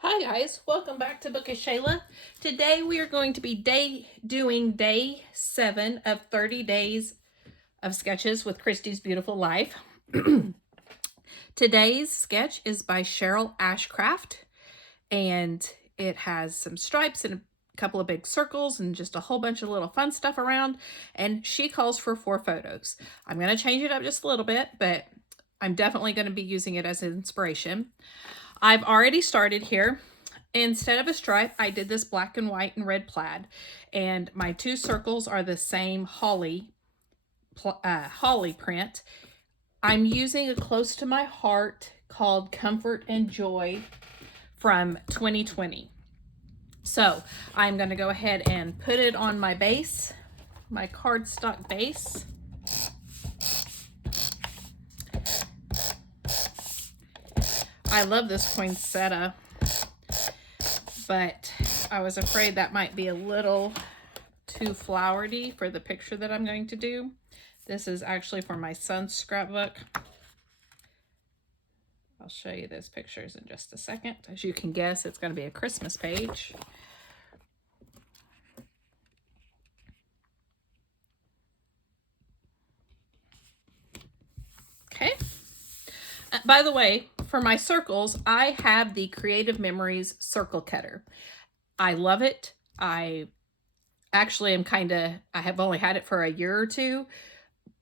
Hi guys, welcome back to Bookish Shayla. Today we are going to be doing day 7 of 30 days of sketches with Christy's Beautiful Life. Today's sketch is by Cheryl Ashcroft, and it has some stripes and a couple of big circles and just a whole bunch of little fun stuff around, and she calls for 4 photos. I'm going to change it up just a little bit, but I'm definitely going to be using it as an inspiration. I've already started here. Instead of a stripe, I did this black and white and red plaid, and my 2 circles are the same holly print. I'm using a close to my heart called Comfort and Joy from 2020. So I'm going to go ahead and put it on my base, my cardstock base. I love this poinsettia, but I was afraid that might be a little too flowery for the picture that I'm going to do. This is actually for my son's scrapbook. I'll show you those pictures in just a second. As you can guess, it's going to be a Christmas page. Okay. By the way, for my circles, I have the Creative Memories circle cutter. I love it. I actually am I have only had it for a year or two.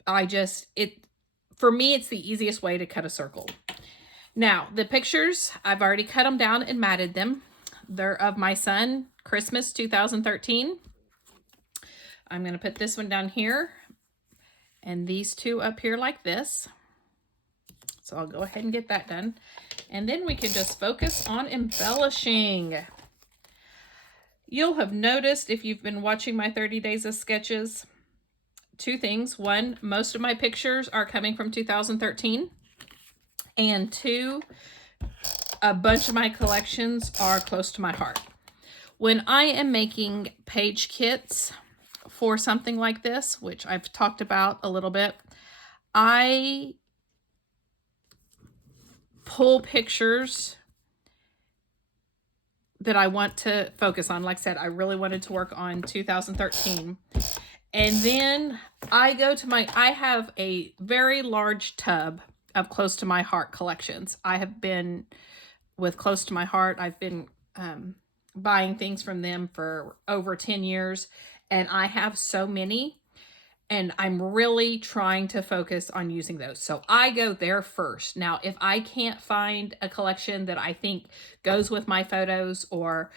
For me, it's the easiest way to cut a circle. Now, the pictures, I've already cut them down and matted them. They're of my son, Christmas 2013. I'm going to put this one down here and these 2 up here like this. So I'll go ahead and get that done. And then we can just focus on embellishing. You'll have noticed if you've been watching my 30 days of sketches, 2 things. 1, most of my pictures are coming from 2013. And 2, a bunch of my collections are close to my heart. When I am making page kits for something like this, which I've talked about a little bit, I pull pictures that I want to focus on. Like I said, I really wanted to work on 2013. And then I have a very large tub of close to my heart collections. I have been with close to my heart. I've been buying things from them for over 10 years, and I have so many, and I'm really trying to focus on using those. So I go there first. Now, if I can't find a collection that I think goes with my photos or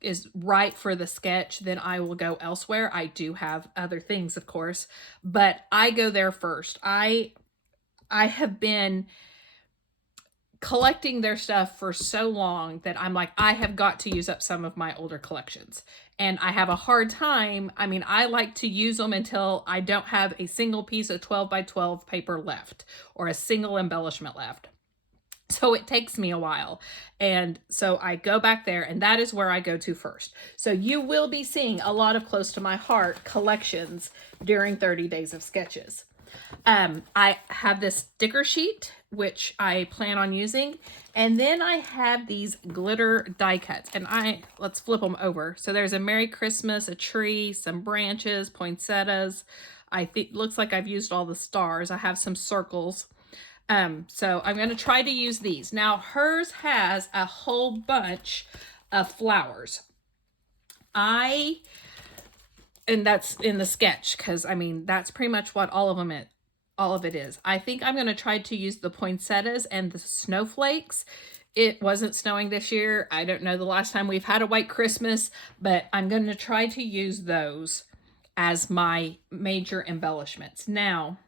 is right for the sketch, then I will go elsewhere. I do have other things, of course, but I go there first. I have been collecting their stuff for so long that I'm like, I have got to use up some of my older collections. And I have a hard time. I mean, I like to use them until I don't have a single piece of 12 by 12 paper left or a single embellishment left. So it takes me a while. And so I go back there, and that is where I go to first. So you will be seeing a lot of close to my heart collections during 30 days of sketches. I have this sticker sheet, which I plan on using. And then I have these glitter die cuts, and let's flip them over. So there's a Merry Christmas, a tree, some branches, poinsettias. I think looks like I've used all the stars. I have some circles. So I'm going to try to use these. Now hers has a whole bunch of flowers. And that's in the sketch, because I mean, that's pretty much what all of it is. I think I'm going to try to use the poinsettias and the snowflakes. It wasn't snowing this year. I don't know the last time we've had a white Christmas, but I'm going to try to use those as my major embellishments. Now,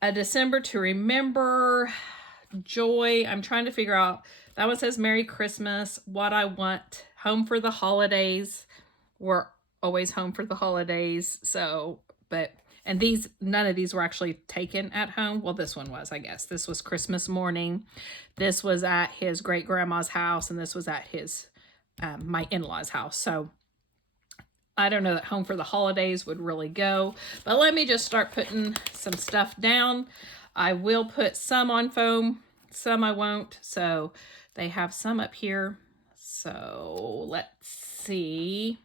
a December to remember, joy. I'm trying to figure out, that one says Merry Christmas, what I want, home for the holidays. We're always home for the holidays. So, and none of these were actually taken at home. Well, this one was, I guess. This was Christmas morning. This was at his great grandma's house, and this was at my in-laws' house. So I don't know that home for the holidays would really go, but let me just start putting some stuff down. I will put some on foam, some I won't. So They have some up here. So let's see.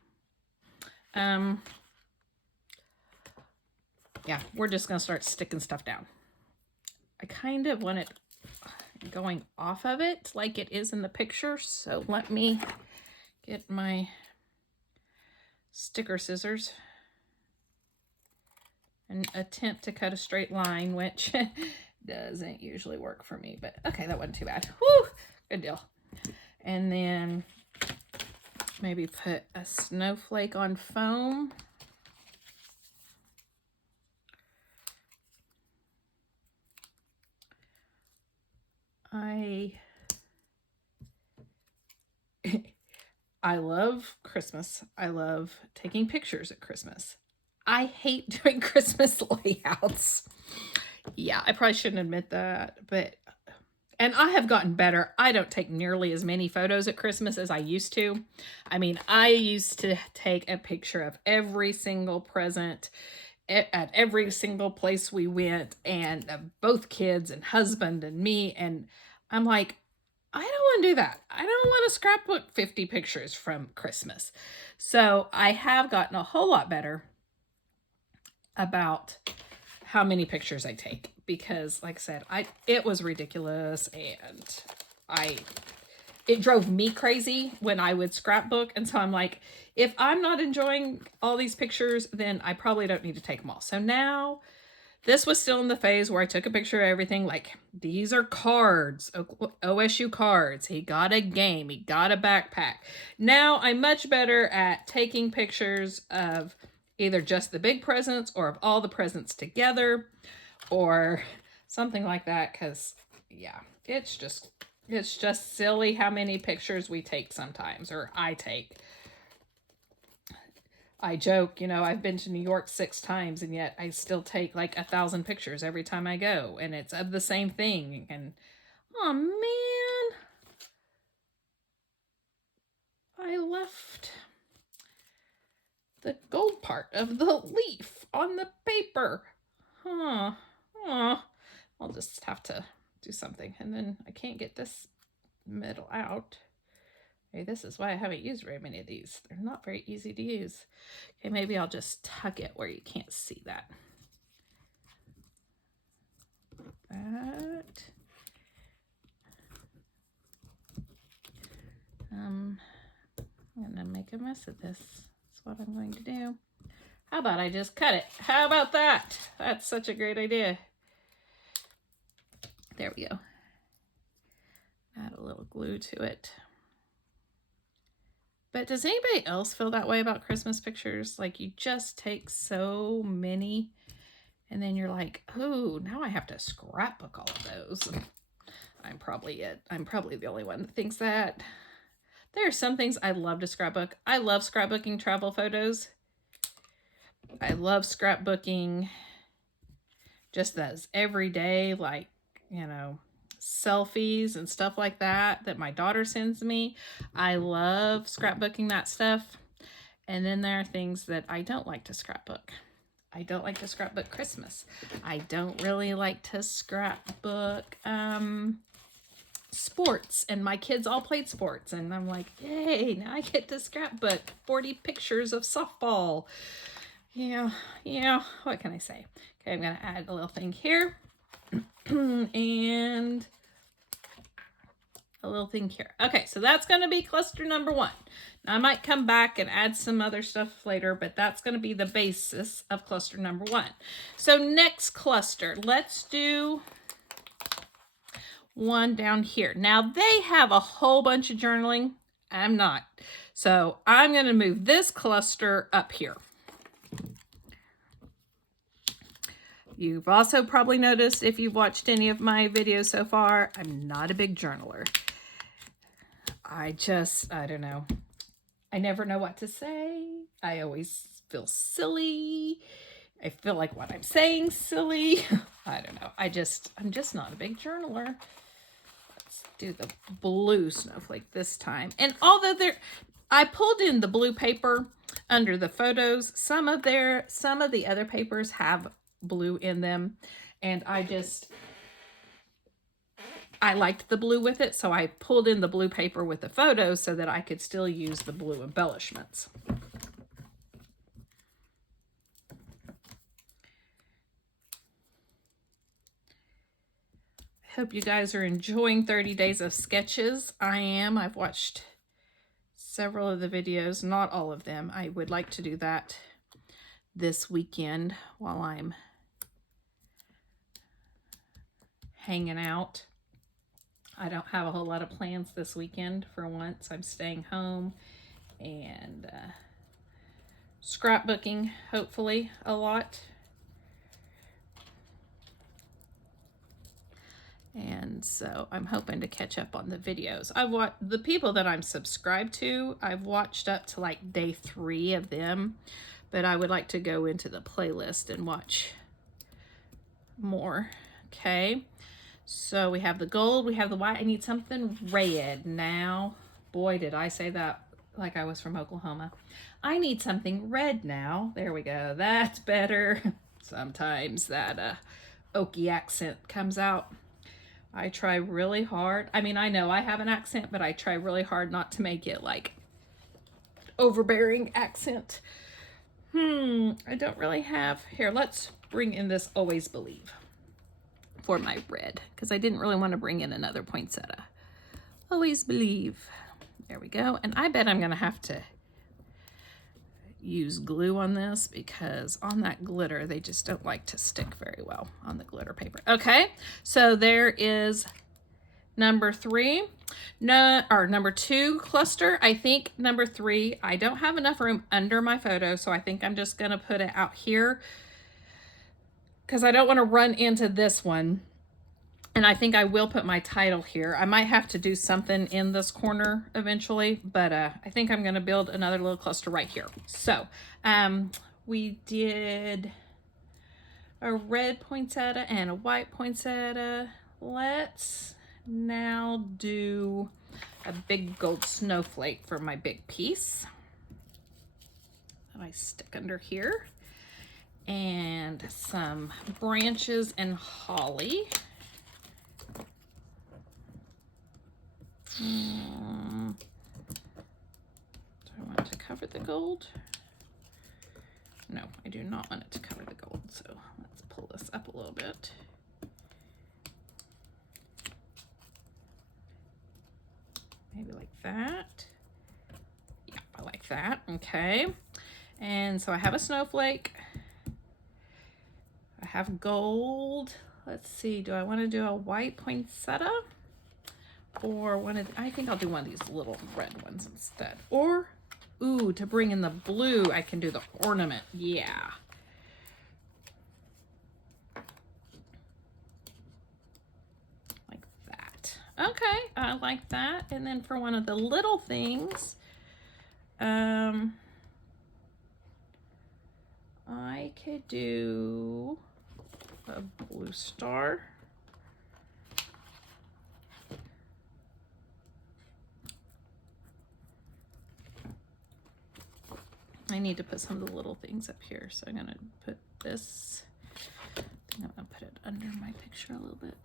Yeah, we're just going to start sticking stuff down. I kind of want it going off of it like it is in the picture. So let me get my sticker scissors and attempt to cut a straight line, which doesn't usually work for me. But okay, that wasn't too bad. Woo! Good deal. And then maybe put a snowflake on foam. I love Christmas. I love taking pictures at Christmas. I hate doing Christmas layouts. Yeah, I probably shouldn't admit that, and I have gotten better. I don't take nearly as many photos at Christmas as I used to. I mean, I used to take a picture of every single present at every single place we went, and both kids and husband and me, and I'm like, I don't want to do that. I don't want to scrapbook 50 pictures from Christmas. So I have gotten a whole lot better about how many pictures I take, because like I said, it was ridiculous, and it drove me crazy when I would scrapbook. And so I'm like, if I'm not enjoying all these pictures, then I probably don't need to take them all. So now this was still in the phase where I took a picture of everything. Like, these are cards, OSU cards. He got a game. He got a backpack. Now I'm much better at taking pictures of either just the big presents or of all the presents together or something like that. Because, yeah, it's just silly how many pictures we take sometimes, or I take. I joke, I've been to New York 6 times, and yet I still take like 1,000 pictures every time I go, and it's of the same thing. And oh man, I left the gold part of the leaf on the paper. Huh. Oh, I'll just have to do something. And then I can't get this middle out. Okay, this is why I haven't used very many of these. They're not very easy to use. Okay, maybe I'll just tuck it where you can't see that. I'm gonna make a mess of this. That's what I'm going to do. How about I just cut it? How about that? That's such a great idea. There we go. Add a little glue to it. But does anybody else feel that way about Christmas pictures? Like, you just take so many, and then you're like, oh, now I have to scrapbook all of those. I'm probably it. I'm probably the only one that thinks that. There are some things I love to scrapbook. I love scrapbooking travel photos. I love scrapbooking just those everyday, like, selfies and stuff like that my daughter sends me. I love scrapbooking that stuff. And then there are things that I don't like to scrapbook. I don't like to scrapbook Christmas. I don't really like to scrapbook sports, and my kids all played sports, and I'm like, yay, now I get to scrapbook 40 pictures of softball. Yeah, what can I say? Okay, I'm gonna add a little thing here and a little thing here. Okay, so that's gonna be cluster number 1. Now I might come back and add some other stuff later, but that's gonna be the basis of cluster number 1. So next cluster, let's do one down here. Now they have a whole bunch of journaling. I'm not. So I'm gonna move this cluster up here. You've also probably noticed, if you've watched any of my videos so far, I'm not a big journaler. I don't know. I never know what to say. I always feel silly. I feel like what I'm saying silly. I don't know. I'm just not a big journaler. Let's do the blue snowflake this time. And although I pulled in the blue paper under the photos, some of the other papers have blue in them, and I just I liked the blue with it, so I pulled in the blue paper with the photos so that I could still use the blue embellishments. I hope you guys are enjoying 30 Days of Sketches. I am. I've watched several of the videos, not all of them. I would like to do that this weekend while I'm hanging out. I don't have a whole lot of plans this weekend for once. I'm staying home and scrapbooking, hopefully, a lot. And so I'm hoping to catch up on the videos. I've watched the people that I'm subscribed to, I've watched up to like day 3 of them, but I would like to go into the playlist and watch more. Okay, so we have the gold, we have the white. I need something red now. Boy, did I say that like I was from Oklahoma. I need something red now. There we go. That's better. Sometimes that Okie accent comes out. I try really hard. I mean, I know I have an accent, but I try really hard not to make it like overbearing accent. I don't really have. Here, let's bring in this Always Believe for my red, because I didn't really want to bring in another poinsettia. Always Believe. There we go. And I bet I'm going to have to use glue on this, because on that glitter, they just don't like to stick very well on the glitter paper. Okay, so there is number 3. No, or number 2 cluster. I think number 3, I don't have enough room under my photo, so I think I'm just going to put it out here because I don't want to run into this one. And I think I will put my title here. I might have to do something in this corner eventually, but I think I'm going to build another little cluster right here. So we did a red poinsettia and a white poinsettia. Let's now do a big gold snowflake for my big piece that I stick under here, and some branches and holly. Do I want it to cover the gold? No, I do not want it to cover the gold. So let's pull this up a little bit. Maybe like that. Yeah, I like that. Okay. And so I have a snowflake. I have gold. Let's see, do I want to do a white poinsettia? Or one of, I think I'll do one of these little red ones instead. Or, ooh, to bring in the blue, I can do the ornament. Yeah. Like that. Okay, I like that. And then for one of the little things, I could do a blue star. I need to put some of the little things up here. So I'm going to put this, I think I'm going to put it under my picture a little bit.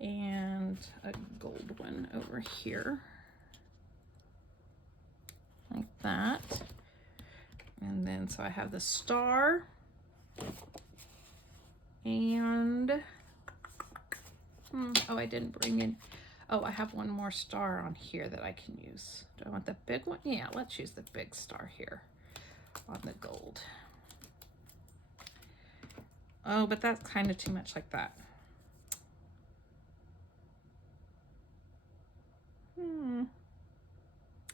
And a gold one over here. Like that. And then, so I have the star. And, oh, I didn't bring in, oh, I have one more star on here that I can use. Do I want the big one? Yeah, let's use the big star here on the gold. Oh, but that's kind of too much like that.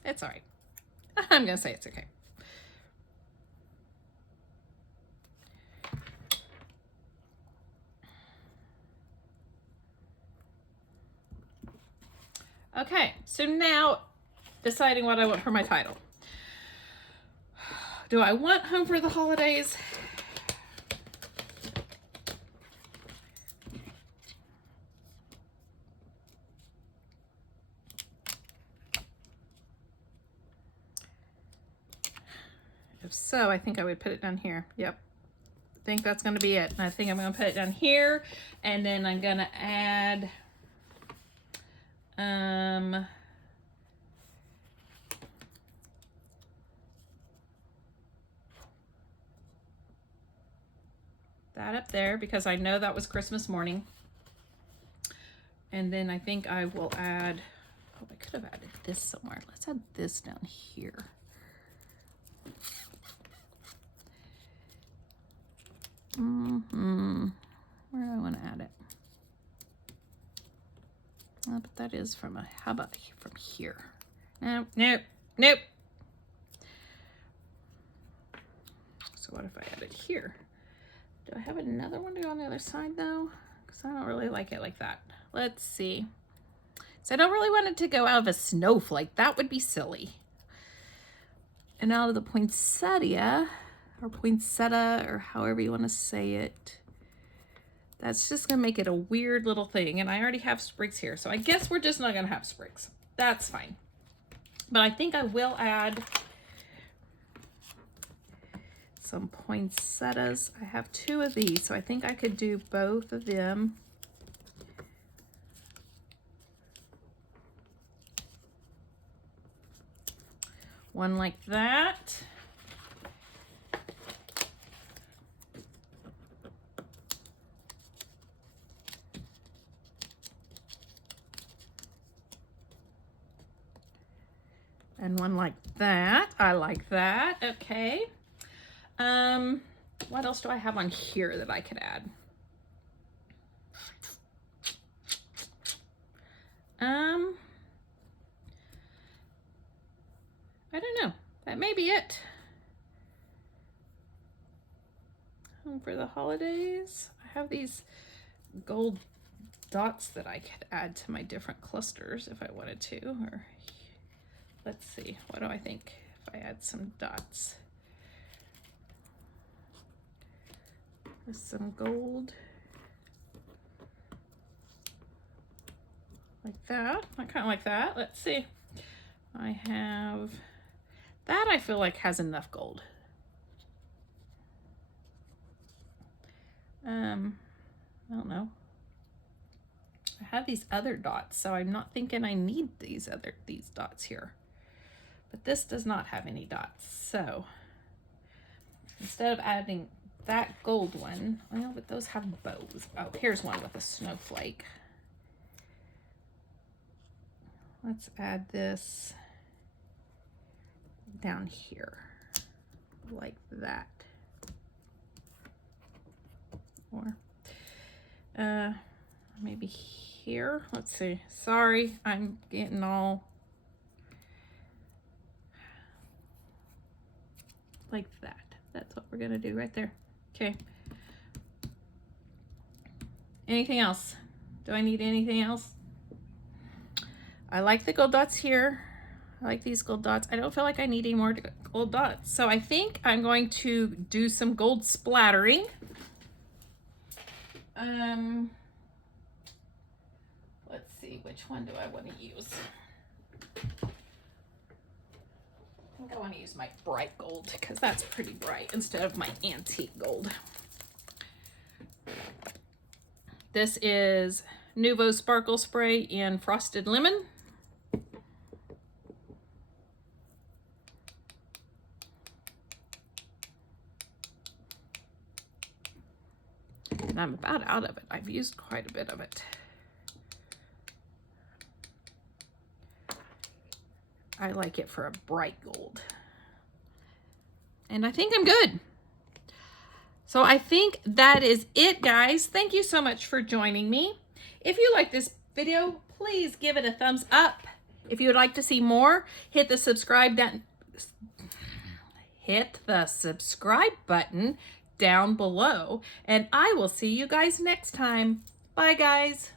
It's all right. I'm going to say it's okay. Okay, so now deciding what I want for my title. Do I want Home for the Holidays? If so, I think I would put it down here. Yep. think that's going to be it. I think I'm going to put it down here, and then I'm going to add that up there because I know that was Christmas morning. And then I think I will add, oh, I could have added this somewhere. Let's add this down here. Where do I want to add it? Oh, but that is from how about from here? Nope. So what if I add it here? Do I have another one to go on the other side though? Because I don't really like it like that. Let's see. So I don't really want it to go out of a snowflake. That would be silly. And out of the poinsettia, or poinsettia, or however you want to say it. That's just going to make it a weird little thing. And I already have sprigs here. So I guess we're just not going to have sprigs. That's fine. But I think I will add some poinsettias. I have 2 of these, so I think I could do both of them. One like that. And one like that. I like that. Okay. What else do I have on here that I could add? I don't know. That may be it. For the holidays, I have these gold dots that I could add to my different clusters if I wanted to. Or let's see, what do I think if I add some dots? With some gold. Like that. I kind of like that. Let's see. I have that. I feel like has enough gold. I don't know. I have these other dots, so I'm not thinking I need these dots here. But this does not have any dots, so instead of adding that gold one, well, but those have bows. Oh, here's one with a snowflake. Let's add this down here, like that. Or maybe here. Let's see. Sorry, I'm getting all like that. That's what we're gonna do right there. Okay. Anything else? Do I need anything else? I like the gold dots here. I like these gold dots. I don't feel like I need any more gold dots. So I think I'm going to do some gold splattering. Let's see, which one do I want to use? I think I want to use my bright gold because that's pretty bright instead of my antique gold. This is Nuvo Sparkle Spray in Frosted Lemon. And I'm about out of it. I've used quite a bit of it. I like it for a bright gold. And I think I'm good. So I think that is it, guys. Thank you so much for joining me. If you like this video, please give it a thumbs up. If you would like to see more, hit the subscribe button down below, and I will see you guys next time. Bye, guys.